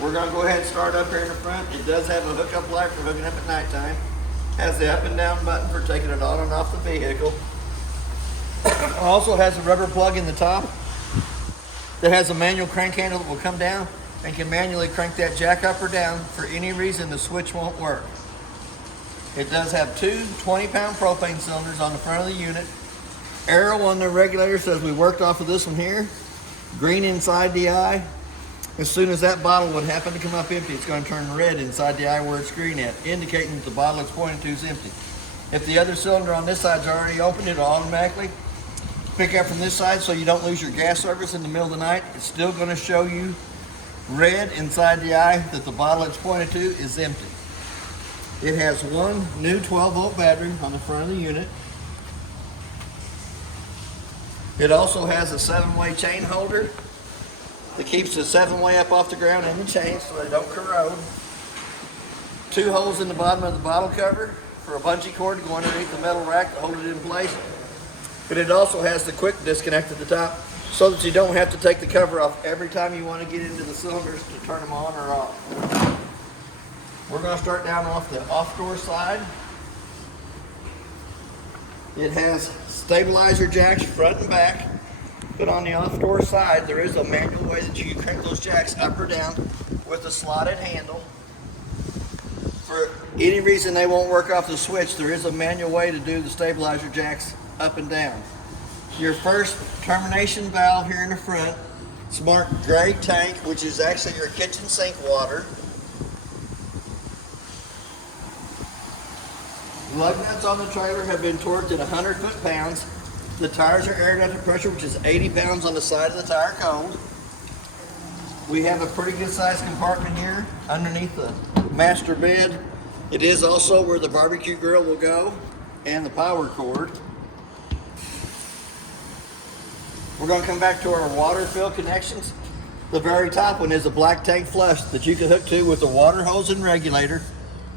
We're gonna go ahead and start up here in the front. It does have a hookup light for hooking up at nighttime. Has the up and down button for taking it on and off the vehicle. Also has a rubber plug in the top that has a manual crank handle that will come down and can manually crank that jack up or down. For any reason the switch won't work. It does have two 20-pound propane cylinders on the front of the unit. Arrow on the regulator says we worked off of this one here. Green inside the eye. As soon as that bottle would happen to come up empty, it's going to turn red inside the eye where it's green at, indicating that the bottle it's pointing to is empty. If the other cylinder on this side is already open, it'll automatically pick up from this side so you don't lose your gas service in the middle of the night. It's still going to show you red inside the eye that the bottle it's pointed to is empty. It has one new 12-volt battery on the front of the unit. It also has a 7-way chain holder that keeps the 7-way up off the ground and the chains so they don't corrode. Two holes in the bottom of the bottle cover for a bungee cord to go underneath the metal rack to hold it in place. But it also has the quick disconnect at the top so that you don't have to take the cover off every time you want to get into the cylinders to turn them on or off. We're going to start down off the off-door side. It has stabilizer jacks front and back. But on the off-door side, there is a manual way that you can crank those jacks up or down with a slotted handle. For any reason they won't work off the switch, there is a manual way to do the stabilizer jacks up and down. Your first termination valve here in the front, it's marked gray tank, which is actually your kitchen sink water. Lug nuts on the trailer have been torqued at 100 foot-pounds. The tires are air ducted pressure, which is 80 pounds on the side of the tire cone. We have a pretty good sized compartment here underneath the master bed. It is also where the barbecue grill will go and the power cord. We're going to come back to our water fill connections. The very top one is a black tank flush that you can hook to with a water hose and regulator.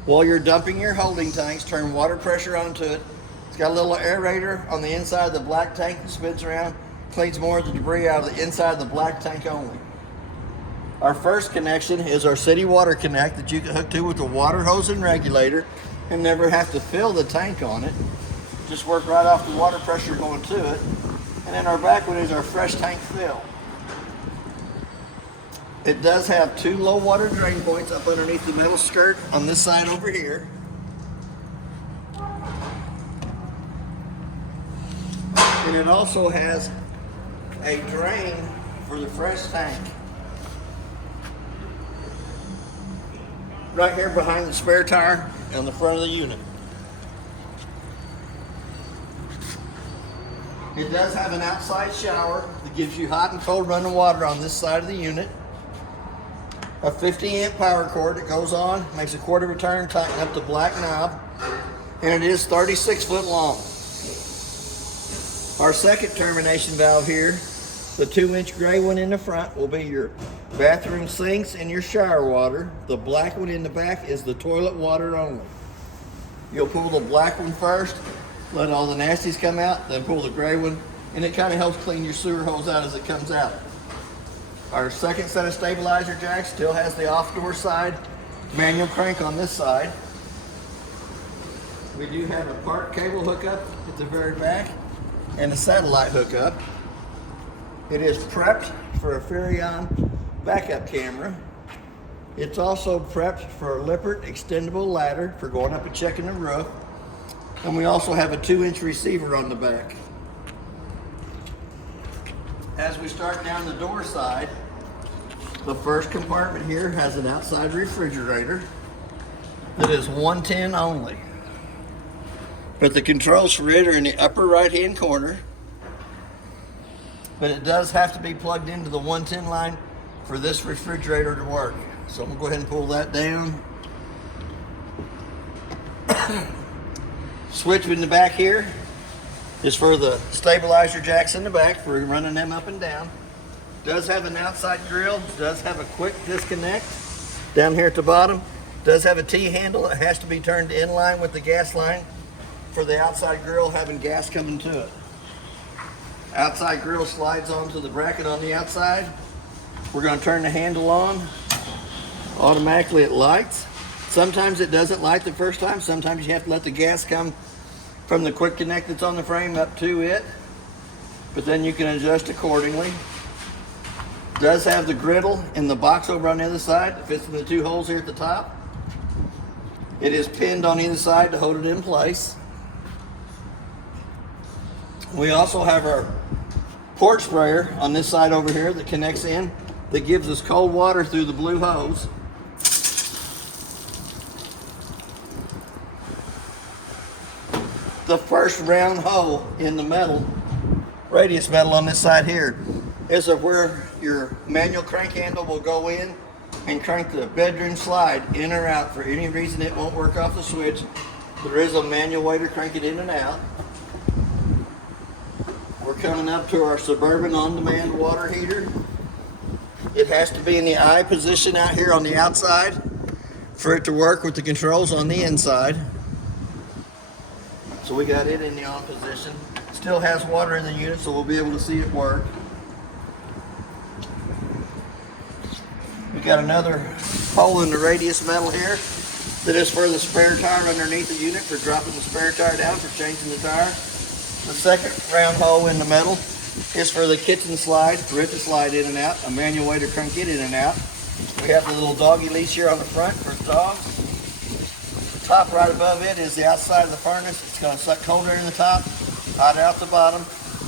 While you're dumping your holding tanks, turn water pressure onto it. It's got a little aerator on the inside of the black tank that spins around, cleans more of the debris out of the inside of the black tank only. Our first connection is our city water connect that you can hook to with a water hose and regulator and never have to fill the tank on it. Just work right off the water pressure going to it. And then our back one is our fresh tank fill. It does have two low water drain points up underneath the metal skirt on this side over here. And it also has a drain for the fresh tank. Right here behind the spare tire on the front of the unit. It does have an outside shower that gives you hot and cold running water on this side of the unit. A 50-amp power cord that goes on, makes a quarter of a turn, tighten up the black knob, and it is 36 foot long. Our second termination valve here, the 2-inch gray one in the front, will be your bathroom sinks and your shower water. The black one in the back is the toilet water only. You'll pull the black one first, let all the nasties come out, then pull the gray one, and it kind of helps clean your sewer hose out as it comes out. Our second set of stabilizer jacks still has the off-door side manual crank on this side. We do have a part cable hookup at the very back and a satellite hookup. It is prepped for a Furrion backup camera. It's also prepped for a Lippert extendable ladder for going up and checking the roof. And we also have a 2-inch receiver on the back. As we start down the door side, the first compartment here has an outside refrigerator that is 110 only. But the controls for it are in the upper right-hand corner. But it does have to be plugged into the 110 line for this refrigerator to work. So I'm gonna go ahead and pull that down. Switch in the back here is for the stabilizer jacks in the back for running them up and down. Does have an outside grill, does have a quick disconnect down here at the bottom. Does have a T-handle that has to be turned in line with the gas line for the outside grill having gas coming to it. Outside grill slides onto the bracket on the outside. We're going to turn the handle on. Automatically it lights. Sometimes it doesn't light the first time. Sometimes you have to let the gas come from the quick connect that's on the frame up to it. But then you can adjust accordingly. Does have the griddle in the box over on the other side. It fits in the 2 holes here at the top. It is pinned on either side to hold it in place. We also have our port sprayer on this side over here that connects in, that gives us cold water through the blue hose. The first round hole in the metal, radius metal on this side here, is of where your manual crank handle will go in and crank the bedroom slide in or out. For any reason it won't work off the switch, there is a manual way to crank it in and out. We're coming up to our Suburban on-demand water heater. It has to be in the eye position out here on the outside for it to work with the controls on the inside. So we got it in the on position. Still has water in the unit, so we'll be able to see it work. We got another hole in the radius metal here that is for the spare tire underneath the unit, for dropping the spare tire down, for changing the tire. The second round hole in the metal is for the kitchen slide, for it to slide in and out, a manual way to crank it in and out. We have the little doggy leash here on the front for dogs. The top right above it is the outside of the furnace. It's going to suck cold air in the top, hot out the bottom.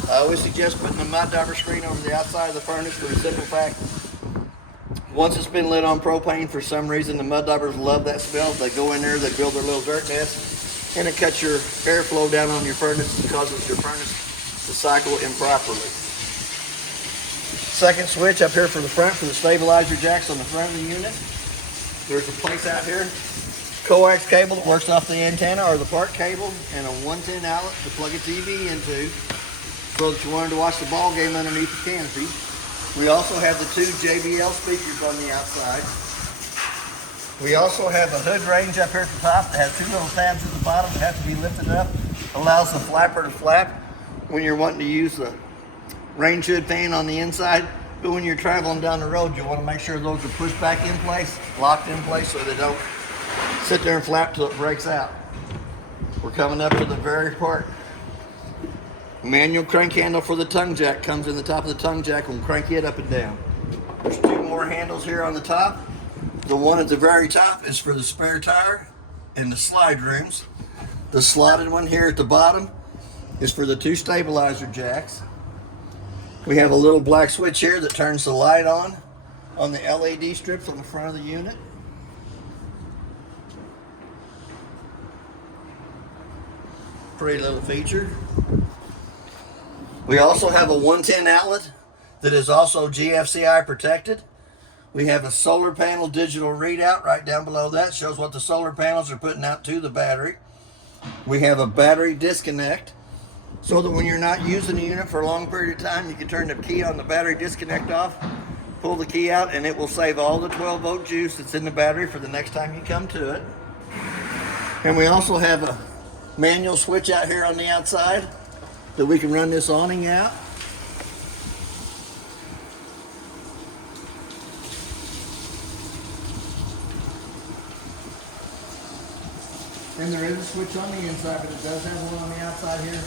I always suggest putting the mud diver screen over the outside of the furnace for the simple fact, once it's been lit on propane, for some reason the mud divers love that smell. They go in there, they build their little dirt nest, and it cuts your airflow down on your furnace and causes your furnace to cycle improperly. Second switch up here for the front, for the stabilizer jacks on the front of the unit. There's a place out here, coax cable that works off the antenna or the part cable, and a 110 outlet to plug a TV into, so that you wanted to watch the ball game underneath the canopy. We also have the 2 JBL speakers on the outside. We also have a hood range up here at the top that has 2 little tabs at the bottom that have to be lifted up. Allows the flapper to flap when you're wanting to use the range hood fan on the inside. But when you're traveling down the road, you want to make sure those are pushed back in place, locked in place, so they don't sit there and flap till it breaks out. We're coming up to the very part. Manual crank handle for the tongue jack comes in the top of the tongue jack and we'll crank it up and down. There's 2 more handles here on the top. The one at the very top is for the spare tire and the slide rooms. The slotted one here at the bottom is for the 2 stabilizer jacks. We have a little black switch here that turns the light on the LED strips on the front of the unit. Pretty little feature. We also have a 110 outlet that is also GFCI protected. We have a solar panel digital readout right down below that. Shows what the solar panels are putting out to the battery. We have a battery disconnect, so that when you're not using the unit for a long period of time, you can turn the key on the battery disconnect off, pull the key out, and it will save all the 12-volt juice that's in the battery for the next time you come to it. And we also have a manual switch out here on the outside that we can run this awning out. And there is a switch on the inside, but it does have one on the outside here,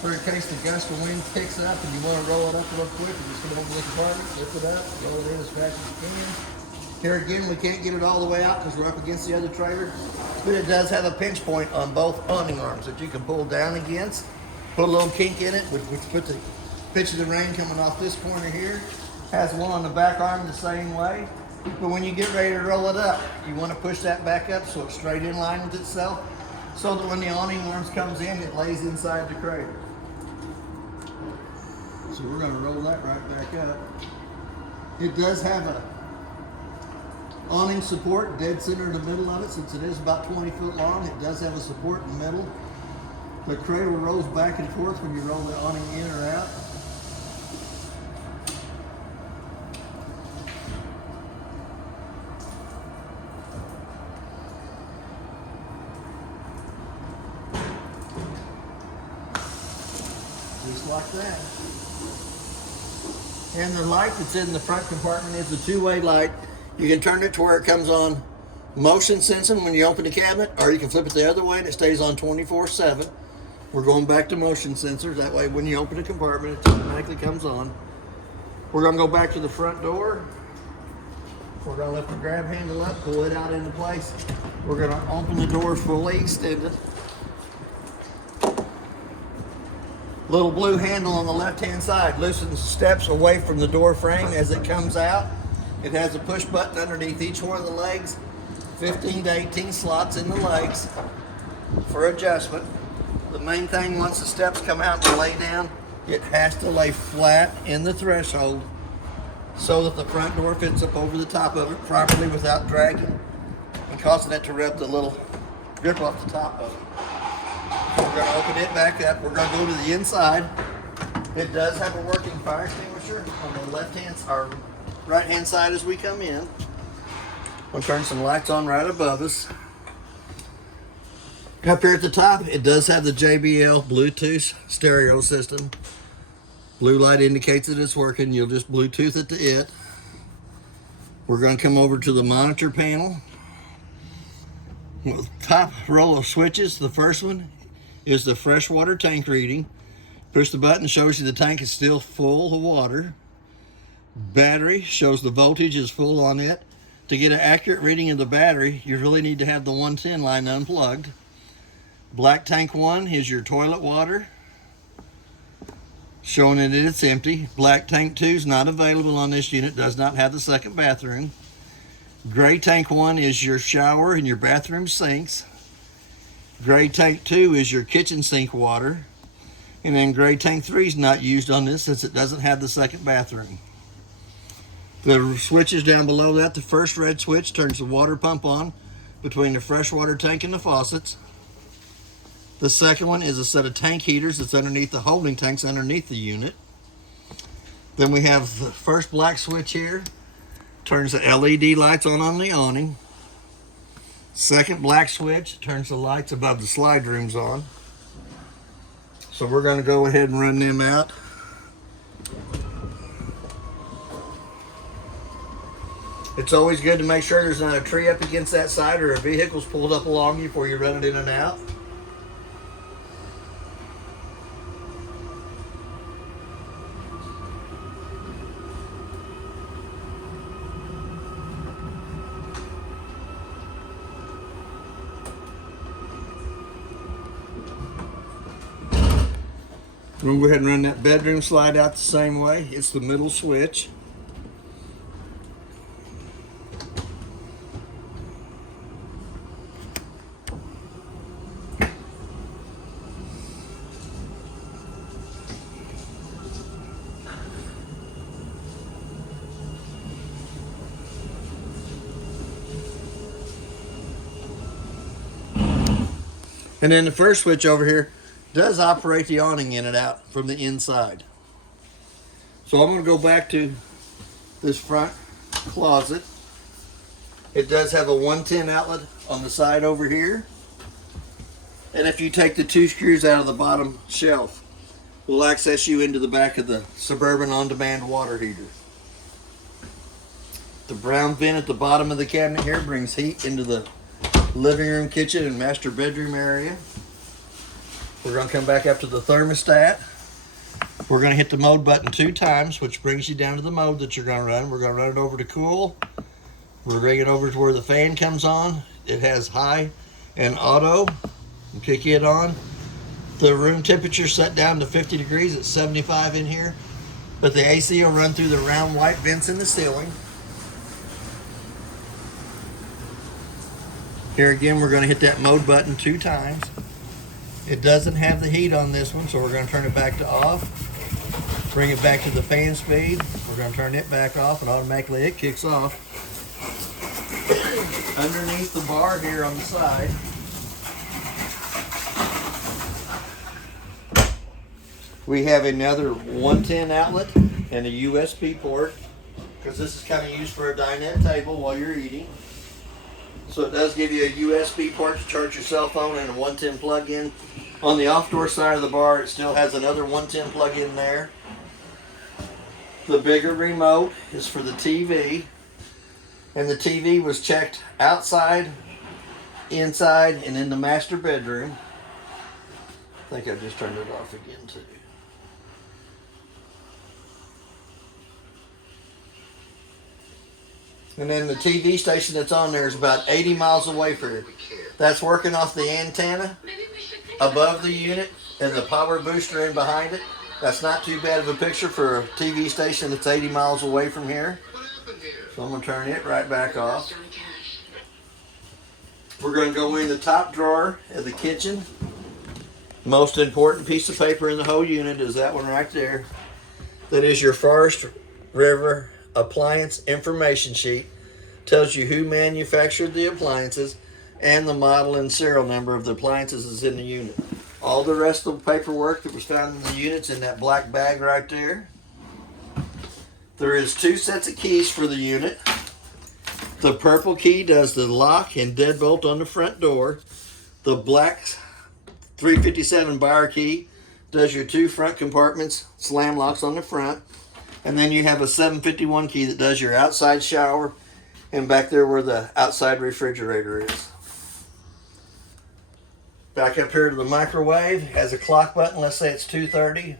for in case the gust of wind picks up and you want to roll it up real quick, you just come over this apartment, lift it up, roll it in as fast as you can. Here again, we can't get it all the way out because we're up against the other trailer, but it does have a pinch point on both awning arms that you can pull down against. Put a little kink in it, which put the pitch of the rain coming off this corner here. Has one on the back arm the same way. But when you get ready to roll it up, you want to push that back up so it's straight in line with itself, so that when the awning arms comes in, it lays inside the cradle. So we're going to roll that right back up. It does have a awning support dead center in the middle of it, since it is about 20 foot long. It does have a support in the middle. The cradle rolls back and forth when you roll the awning in or out. Just like that. And the light that's in the front compartment is a 2-way light. You can turn it to where it comes on motion sensing when you open the cabinet, or you can flip it the other way and it stays on 24/7. We're going back to motion sensors. That way when you open the compartment, it automatically comes on. We're gonna go back to the front door. We're gonna lift the grab handle up, pull it out into place. We're gonna open the door fully extended. Little blue handle on the left-hand side loosens the steps away from the door frame as it comes out. It has a push button underneath each one of the legs, 15 to 18 slots in the legs for adjustment. The main thing, once the steps come out and lay down, it has to lay flat in the threshold so that the front door fits up over the top of it properly without dragging and causing it to rub the little grip off the top of it. So we're going to open it back up. We're going to go to the inside. It does have a working fire extinguisher on the left-hand or right-hand side as we come in. We'll turn some lights on right above us. Up here at the top, it does have the JBL Bluetooth stereo system. Blue light indicates that it's working. You'll just Bluetooth it to it. We're going to come over to the monitor panel. With top row of switches, the first one is the freshwater tank reading. Push the button, shows you the tank is still full of water. Battery shows the voltage is full on it. To get an accurate reading of the battery, you really need to have the 110 line unplugged. Black tank 1 is your toilet water, showing that it's empty. Black tank 2 is not available on this unit, does not have the second bathroom. Gray tank 1 is your shower and your bathroom sinks. Gray tank 2 is your kitchen sink water. And then gray tank 3 is not used on this since it doesn't have the second bathroom. The switches down below that, the first red switch turns the water pump on between the freshwater tank and the faucets. The second one is a set of tank heaters that's underneath the holding tanks underneath the unit. Then we have the first black switch here, turns the LED lights on the awning. Second black switch turns the lights above the slide rooms on. So we're going to go ahead and run them out. It's always good to make sure there's not a tree up against that side or a vehicle's pulled up along you before you run it in and out. We'll go ahead and run that bedroom slide out the same way. It's the middle switch. And then the first switch over here does operate the awning in and out from the inside. So I'm going to go back to this front closet. It does have a 110 outlet on the side over here. And if you take the 2 screws out of the bottom shelf, will access you into the back of the Suburban on-demand water heater. The brown vent at the bottom of the cabinet here brings heat into the living room, kitchen, and master bedroom area. We're going to come back up to the thermostat. We're going to hit the mode button 2 times, which brings you down to the mode that you're going to run. We're going to run it over to cool. We're bring it over to where the fan comes on. It has high and auto. You kick it on. The room temperature set down to 50 degrees. It's 75 in here. But the AC will run through the round white vents in the ceiling. Here again, we're going to hit that mode button 2 times. It doesn't have the heat on this one, so we're going to turn it back to off. Bring it back to the fan speed. We're going to turn it back off, and automatically it kicks off. Underneath the bar here on the side, we have another 110 outlet and a USB port, because this is kind of used for a dinette table while you're eating. So it does give you a USB port to charge your cell phone and a 110 plug-in. On the off-door side of the bar, it still has another 110 plug-in there. The bigger remote is for the TV. And the TV was checked outside, inside, and in the master bedroom. I think I just turned it off again too. And then the TV station that's on there is about 80 miles away from it. That's working off the antenna above the unit and the power booster in behind it. That's not too bad of a picture for a TV station that's 80 miles away from here. So I'm going to turn it right back off. We're going to go in the top drawer of the kitchen. Most important piece of paper in the whole unit is that one right there. That is your Forest River appliance information sheet. Tells you who manufactured the appliances and the model and serial number of the appliances is in the unit. All the rest of the paperwork that was found in the unit's in that black bag right there. There is 2 sets of keys for the unit. The purple key does the lock and deadbolt on the front door. The black 357 bar key does your 2 front compartments, slam locks on the front. And then you have a 751 key that does your outside shower and back there where the outside refrigerator is. Back up here to the microwave, has a clock button. Let's say it's 2:30.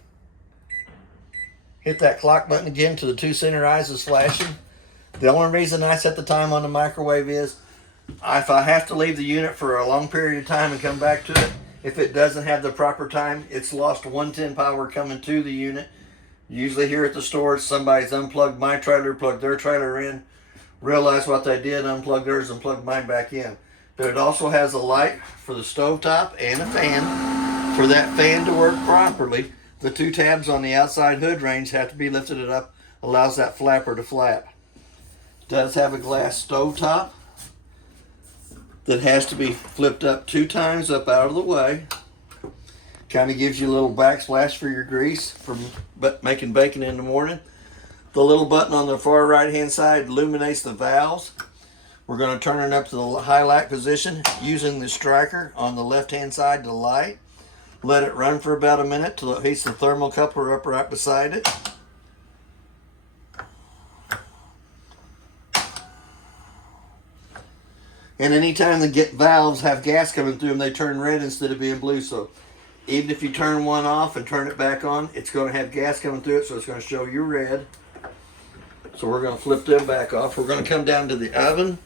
Hit that clock button again till the 2 center eyes is flashing. The only reason I set the time on the microwave is if I have to leave the unit for a long period of time and come back to it, if it doesn't have the proper time, it's lost 110 power coming to the unit. Usually here at the store, somebody's unplugged my trailer, plugged their trailer in, realized what they did, unplugged theirs and plugged mine back in. But it also has a light for the stovetop and a fan. For that fan to work properly, the 2 tabs on the outside hood range have to be lifted up, allows that flapper to flap. It does have a glass stovetop that has to be flipped up 2 times up out of the way. Kind of gives you a little backsplash for your grease from making bacon in the morning. The little button on the far right hand side illuminates the valves. We're going to turn it up to the high light position using the striker on the left hand side to light. Let it run for about a minute till it hits the thermocoupler up right beside it. And anytime the valves have gas coming through them, they turn red instead of being blue. So even if you turn one off and turn it back on, it's going to have gas coming through it, so it's going to show you red. So we're going to flip them back off. We're going to come down to the oven.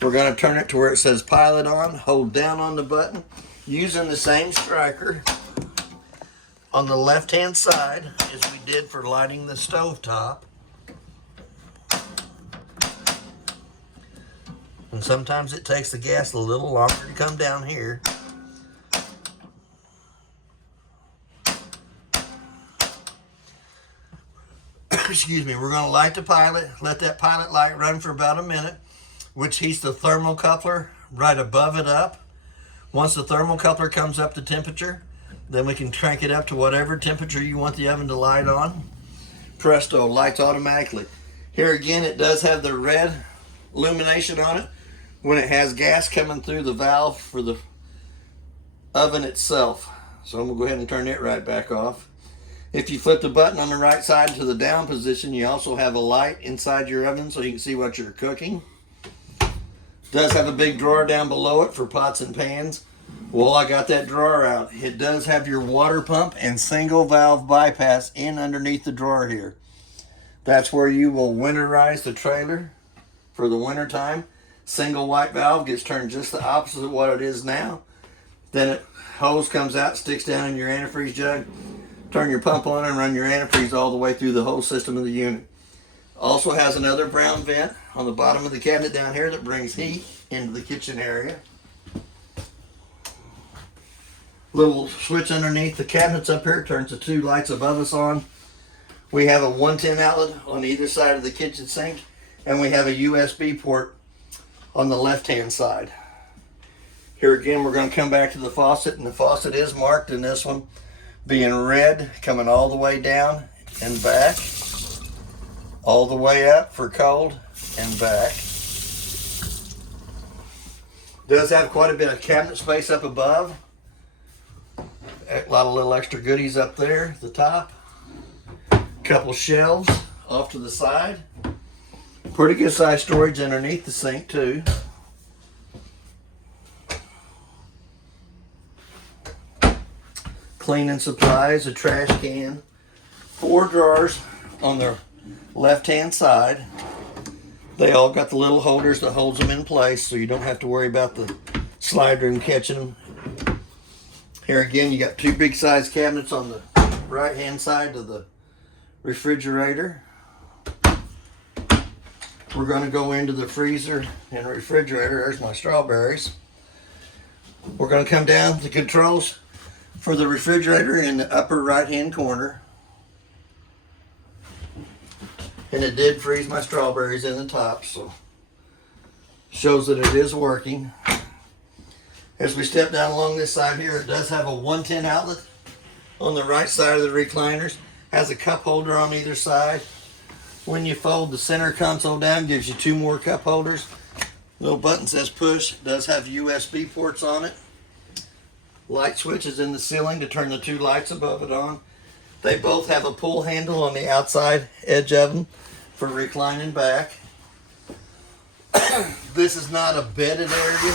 We're going to turn it to where it says pilot on. Hold down on the button using the same striker on the left hand side as we did for lighting the stovetop. And sometimes it takes the gas a little longer to come down here. Excuse me, we're going to light the pilot, let that pilot light run for about a minute, which heats the thermocoupler right above it up. Once the thermocoupler comes up to temperature, then we can crank it up to whatever temperature you want the oven to light on. Presto, lights automatically. Here again, it does have the red illumination on it when it has gas coming through the valve for the oven itself. So I'm going to go ahead and turn it right back off. If you flip the button on the right side to the down position, you also have a light inside your oven so you can see what you're cooking. It does have a big drawer down below it for pots and pans. Well, I got that drawer out. It does have your water pump and single valve bypass in underneath the drawer here. That's where you will winterize the trailer for the winter time. Single white valve gets turned just the opposite of what it is now. Then hose comes out, sticks down in your antifreeze jug. Turn your pump on and run your antifreeze all the way through the whole system of the unit. Also has another brown vent on the bottom of the cabinet down here that brings heat into the kitchen area. Little switch underneath the cabinets up here turns the 2 lights above us on. We have a 110 outlet on either side of the kitchen sink, and we have a USB port on the left hand side. Here again, we're going to come back to the faucet, and the faucet is marked in this one being red, coming all the way down and back, all the way up for cold and back. Does have quite a bit of cabinet space up above. A lot of little extra goodies up there at the top. Couple shelves off to the side. Pretty good size storage underneath the sink too. Cleaning supplies, a trash can, 4 drawers on the left-hand side. They all got the little holders that holds them in place, so you don't have to worry about the slide room catching them. Here again, you got 2 big size cabinets on the right-hand side of the refrigerator. We're going to go into the freezer and refrigerator. There's my strawberries. We're going to come down the controls for the refrigerator in the upper right-hand corner. And it did freeze my strawberries in the top, so shows that it is working. As we step down along this side here, it does have a 110 outlet on the right side of the recliners. Has a cup holder on either side. When you fold the center console down, gives you 2 more cup holders. Little button says push. It does have USB ports on it. Light switches in the ceiling to turn the 2 lights above it on. They both have a pull handle on the outside edge of them for reclining back. This is not a bedded area,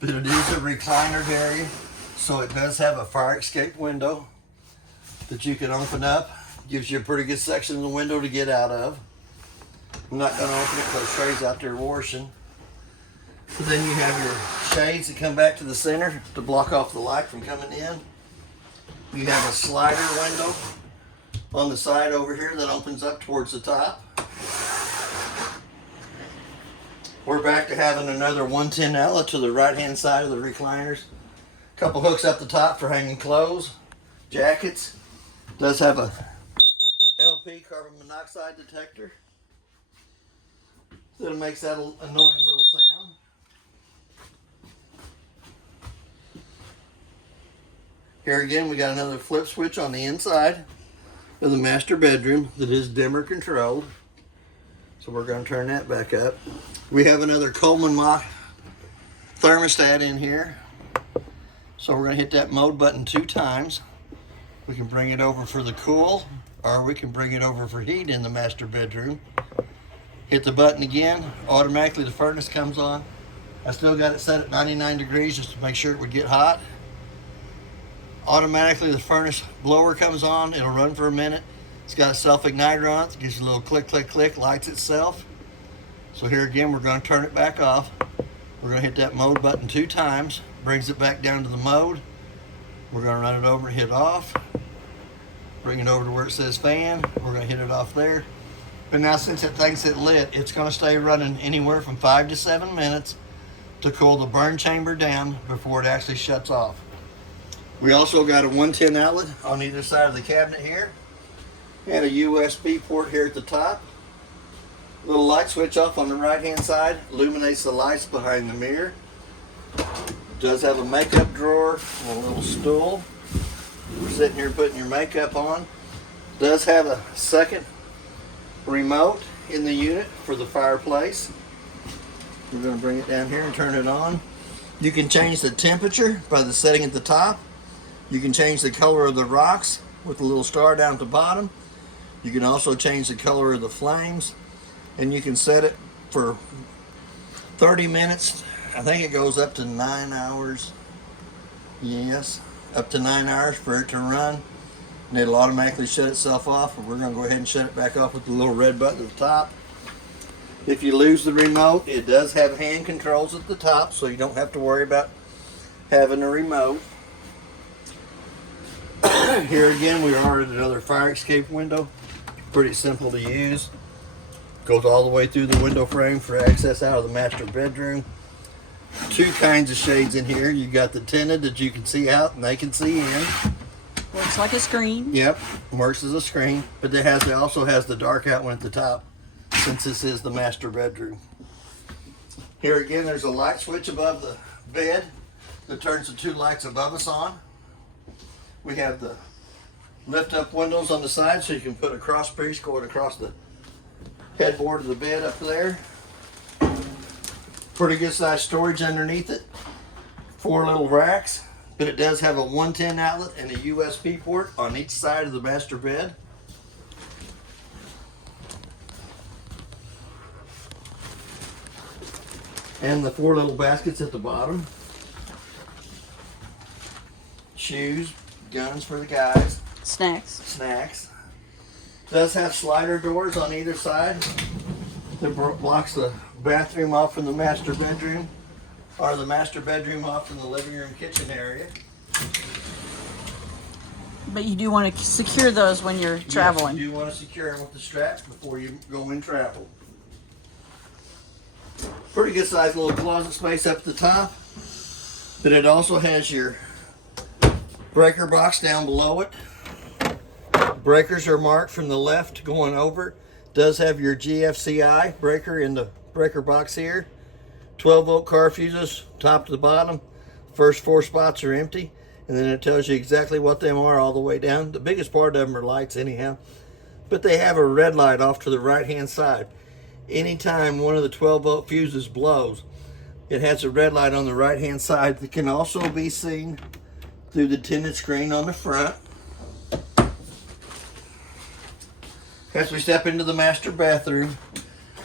but it is a recliner area. So it does have a fire escape window that you can open up. Gives you a pretty good section of the window to get out of. I'm not going to open it because Trey's out there washing. So then you have your shades that come back to the center to block off the light from coming in. You have a slider window on the side over here that opens up towards the top. We're back to having another 110 outlet to the right hand side of the recliners. Couple hooks up the top for hanging clothes, jackets. Does have a LP carbon monoxide detector. So it makes that annoying little sound. Here again, we got another flip switch on the inside of the master bedroom that is dimmer controlled. So we're going to turn that back up. We have another Coleman Mach thermostat in here. So we're going to hit that mode button 2 times. We can bring it over for the cool, or we can bring it over for heat in the master bedroom. Hit the button again, automatically the furnace comes on. I still got it set at 99 degrees just to make sure it would get hot. Automatically the furnace blower comes on, it'll run for a minute. It's got a self-igniter on it, gives you a little click, click, click, lights itself. So here again, we're going to turn it back off. We're going to hit that mode button 2 times, brings it back down to the mode. We're going to run it over and hit off. Bring it over to where it says fan. We're going to hit it off there. But now since it thinks it lit, it's going to stay running anywhere from 5 to 7 minutes to cool the burn chamber down before it actually shuts off. We also got a 110 outlet on either side of the cabinet here. And a USB port here at the top. Little light switch off on the right hand side. Illuminates the lights behind the mirror. Does have a makeup drawer and a little stool. We're sitting here putting your makeup on. Does have a second remote in the unit for the fireplace. We're going to bring it down here and turn it on. You can change the temperature by the setting at the top. You can change the color of the rocks with the little star down at the bottom. You can also change the color of the flames, and you can set it for 30 minutes. I think it goes up to 9 hours. Yes, up to 9 hours for it to run. And it'll automatically shut itself off. And we're going to go ahead and shut it back off with the little red button at the top. If you lose the remote, it does have hand controls at the top, so you don't have to worry about having a remote. Here again, we are at another fire escape window. Pretty simple to use. Goes all the way through the window frame for access out of the master bedroom. 2 kinds of shades in here. You got the tinted that you can see out and they can see in. Works like a screen. Yep, works as a screen. But it also has the dark out one at the top, since this is the master bedroom. Here again, there's a light switch above the bed that turns the 2 lights above us on. We have the lift up windows on the side so you can put a cross piece going across the headboard of the bed up there. Pretty good size storage underneath it. 4 little racks, but it does have a 110 outlet and a USB port on each side of the master bed. And the 4 little baskets at the bottom. Shoes, guns for the guys, Snacks. snacks. Does have slider doors on either side that blocks the bathroom off from the master bedroom, or the master bedroom off from the living room kitchen area. But you do want to secure those when you're traveling. Yes, you do want to secure them with the straps before you go in travel. Pretty good sized little closet space up at the top, but it also has your breaker box down below it. Breakers are marked from the left going over. Does have your GFCI breaker in the breaker box here. 12-volt car fuses, top to the bottom. First 4 spots are empty, and then it tells you exactly what them are all the way down. The biggest part of them are lights anyhow, but they have a red light off to the right-hand side. Anytime one of the 12-volt fuses blows, it has a red light on the right-hand side that can also be seen through the tinted screen on the front. As we step into the master bathroom,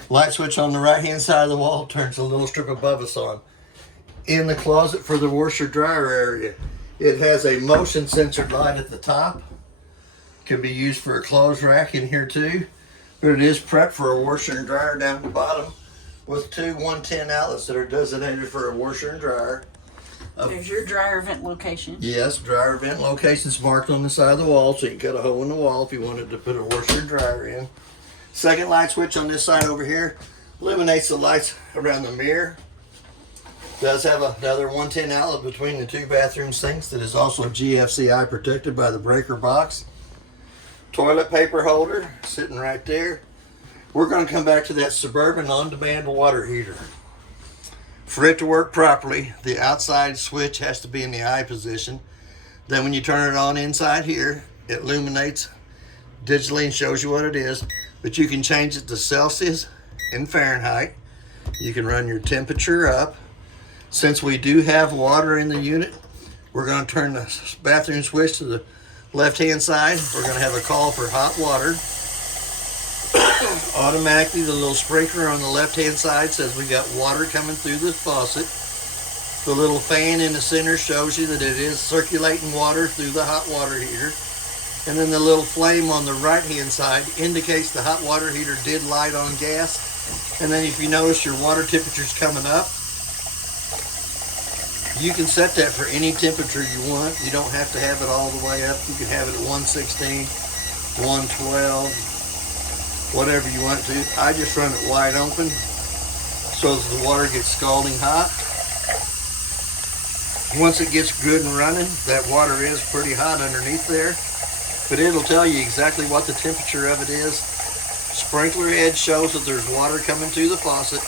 light switch on the right-hand side of the wall turns a little strip above us on. In the closet for the washer dryer area, it has a motion censored light at the top. Could be used for a clothes rack in here too, but it is prepped for a washer and dryer down the bottom with 2 110 outlets that are designated for a washer and dryer. There's your dryer vent location. Yes, dryer vent locations marked on the side of the wall, so you can cut a hole in the wall if you wanted to put a washer and dryer in. Second light switch on this side over here eliminates the lights around the mirror. Does have another 110 outlet between the 2 bathroom sinks that is also GFCI protected by the breaker box. Toilet paper holder sitting right there. We're going to come back to that Suburban on-demand water heater. For it to work properly, the outside switch has to be in the I position. Then when you turn it on inside here, it illuminates digitally and shows you what it is. But you can change it to Celsius and Fahrenheit. You can run your temperature up. Since we do have water in the unit, we're going to turn the bathroom switch to the left-hand side. We're going to have a call for hot water. Automatically, the little sprinkler on the left-hand side says we got water coming through the faucet. The little fan in the center shows you that it is circulating water through the hot water heater. And then the little flame on the right-hand side indicates the hot water heater did light on gas. And then if you notice your water temperature's coming up, you can set that for any temperature you want. You don't have to have it all the way up. You can have it at 116, 112, whatever you want to. I just run it wide open so that the water gets scalding hot. Once it gets good and running, that water is pretty hot underneath there, but it'll tell you exactly what the temperature of it is. Sprinkler head shows that there's water coming through the faucet.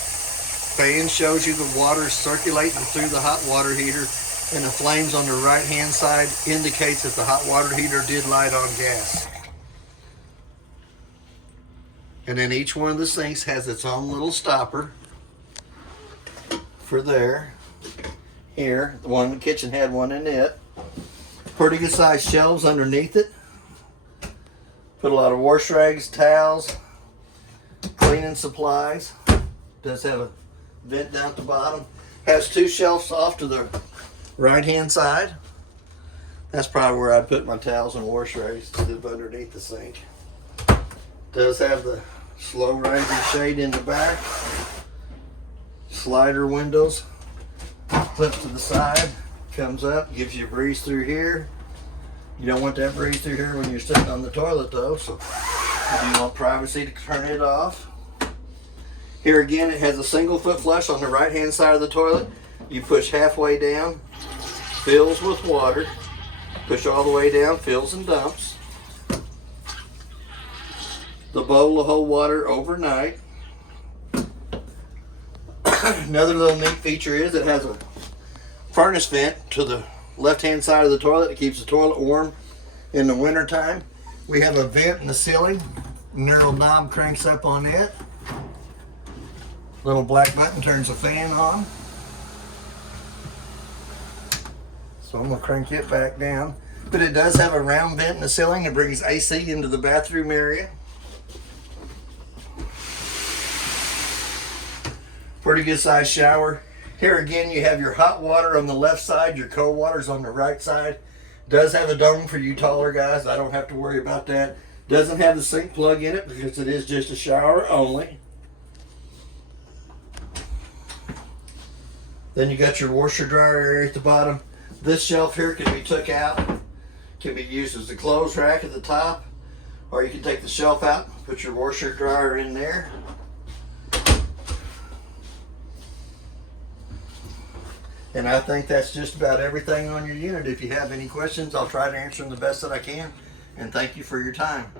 Fan shows you the water circulating through the hot water heater, and the flames on the right hand side indicates that the hot water heater did light on gas. And then each one of the sinks has its own little stopper for there. Here, the one in the kitchen had one in it. Pretty good sized shelves underneath it. Put a lot of wash rags, towels, cleaning supplies. Does have a vent down at the bottom. Has 2 shelves off to the right hand side. That's probably where I'd put my towels and wash rags, underneath the sink. Does have the slow rising shade in the back. Slider windows. Clips to the side. Comes up, gives you a breeze through here. You don't want that breeze through here when you're sitting on the toilet though, so if you want privacy to turn it off. Here again, it has a single foot flush on the right hand side of the toilet. You push halfway down, fills with water. Push all the way down, fills and dumps. The bowl will hold water overnight. Another little neat feature is it has a furnace vent to the left hand side of the toilet. It keeps the toilet warm in the winter time. We have a vent in the ceiling. Neural knob cranks up on it. Little black button turns the fan on. So I'm going to crank it back down. But it does have a round vent in the ceiling. It brings AC into the bathroom area. Pretty good sized shower. Here again, you have your hot water on the left side, your cold water's on the right side. Does have a dome for you taller guys. I don't have to worry about that. Doesn't have the sink plug in it because it is just a shower only. Then you got your washer dryer area at the bottom. This shelf here can be took out, can be used as a clothes rack at the top, or you can take the shelf out, put your washer dryer in there. And I think that's just about everything on your unit. If you have any questions, I'll try to answer them the best that I can. And thank you for your time.